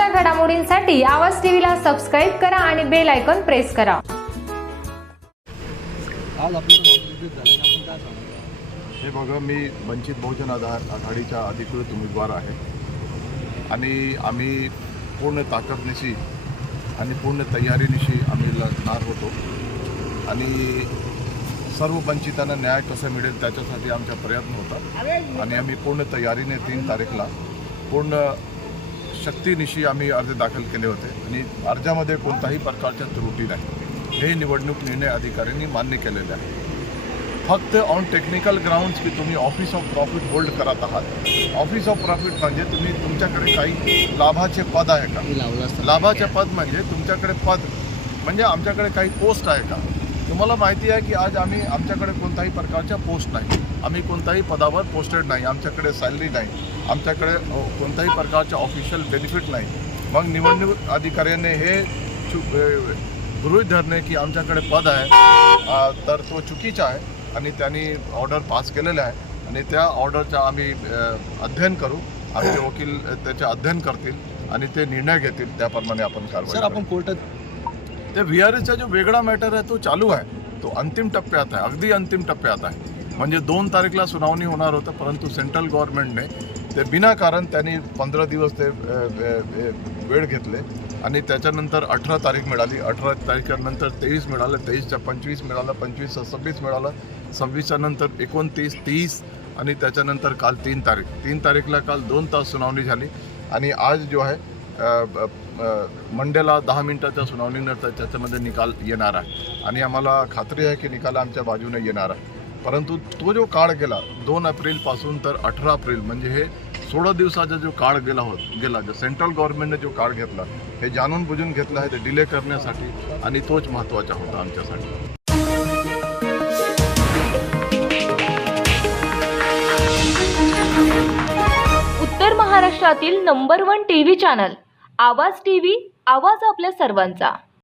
ताज्या घडामोडींसाठी आवाज टीव्हीला सबस्क्राईब करा आणि बेल आयकॉन प्रेस करा. आज हे बघा मी वंचित बहुजन आधार आघाडीचा अधिकृत उमेदवार आहे. आणि आम्ही पूर्ण ताकदनिशी आणि पूर्ण तयारीनिशी आम्ही लढणार होतो. आणि सर्व वंचितांना न्याय कसं मिळेल त्याच्यासाठी आमचा प्रयत्न होता आणि आम्ही पूर्ण तयारीने तीन तारीखला पूर्ण शक्तीनिशी आम्ही अर्ज दाखल केले होते आणि अर्जामध्ये कोणताही प्रकारच्या त्रुटी नाही. हे निवडणूक निर्णय अधिकाऱ्यांनी मान्य केलेले आहे. फक्त ऑन टेक्निकल ग्राउंड्स की तुम्ही ऑफिस ऑफ प्रॉफिट होल्ड करत आहात. ऑफिस ऑफ प्रॉफिट म्हणजे तुम्ही तुमच्याकडे काही लाभाचे पद आहे का? लाभाचे पद म्हणजे तुमच्याकडे पद म्हणजे आमच्याकडे काही पोस्ट आहे का? तुम्हाला माहिती आहे की आज आम्ही आमच्याकडे कोणताही प्रकारच्या पोस्ट नाही. आम्ही कोणत्याही पदावर पोस्टेड नाही. आमच्याकडे सॅलरी नाही. आमच्याकडे कोणत्याही प्रकारचे ऑफिशियल बेनिफिट नाही. मग निवडणूक अधिकाऱ्याने हे चु गृहीत धरणे की आमच्याकडे पद आहे तर तो चुकीचा आहे आणि त्यांनी ऑर्डर पास केलेलं आहे. आणि त्या ऑर्डरचा आम्ही अध्ययन करू. आमचे वकील त्याचे अध्ययन करतील आणि ते निर्णय घेतील. त्याप्रमाणे आपण कारवाई. आपण कोर्टात ते व्ही आर एसचा जो वेगळा मॅटर आहे तो चालू आहे. तो अंतिम टप्प्यात आहे. अगदी अंतिम टप्प्यात आहे. म्हणजे दोन तारीखला सुनावणी होणार होतं परंतु सेंट्रल गव्हर्नमेंटने ते विनाकारण त्यांनी पंधरा दिवस ते वेळ घेतले. आणि त्याच्यानंतर अठरा तारीख मिळाली. अठरा तारखेनंतर तेवीस मिळालं तेवीसच्या पंचवीस मिळालं पंचवीसचं सव्वीस मिळालं सव्वीसच्या नंतर एकोणतीस तीस आणि त्याच्यानंतर काल तीन तारीख. तीन तारीखला काल दोन तास सुनावणी झाली. आणि आज जो आहे मंडेला दहा मिनिटाच्या सुनावणीनंतर त्याच्यामध्ये निकाल येणार आहे. आणि आम्हाला खात्री आहे की निकाल आमच्या बाजूने येणार आहे. परंतु तो जो काळ गेला दोन एप्रिलपासून तर अठरा एप्रिल म्हणजे हे सोळा दिवसाचा जो काळ गेला होत गेला जो सेंट्रल गव्हर्नमेंटने जो काळ घेतला हे जाणून बुजून घेतलं आहे ते डिले करण्यासाठी आणि तोच महत्त्वाचा होता आमच्यासाठी. उत्तर महाराष्ट्रातील number one T V channel. Aawaz T V आवाज आपल्या सर्वांचा.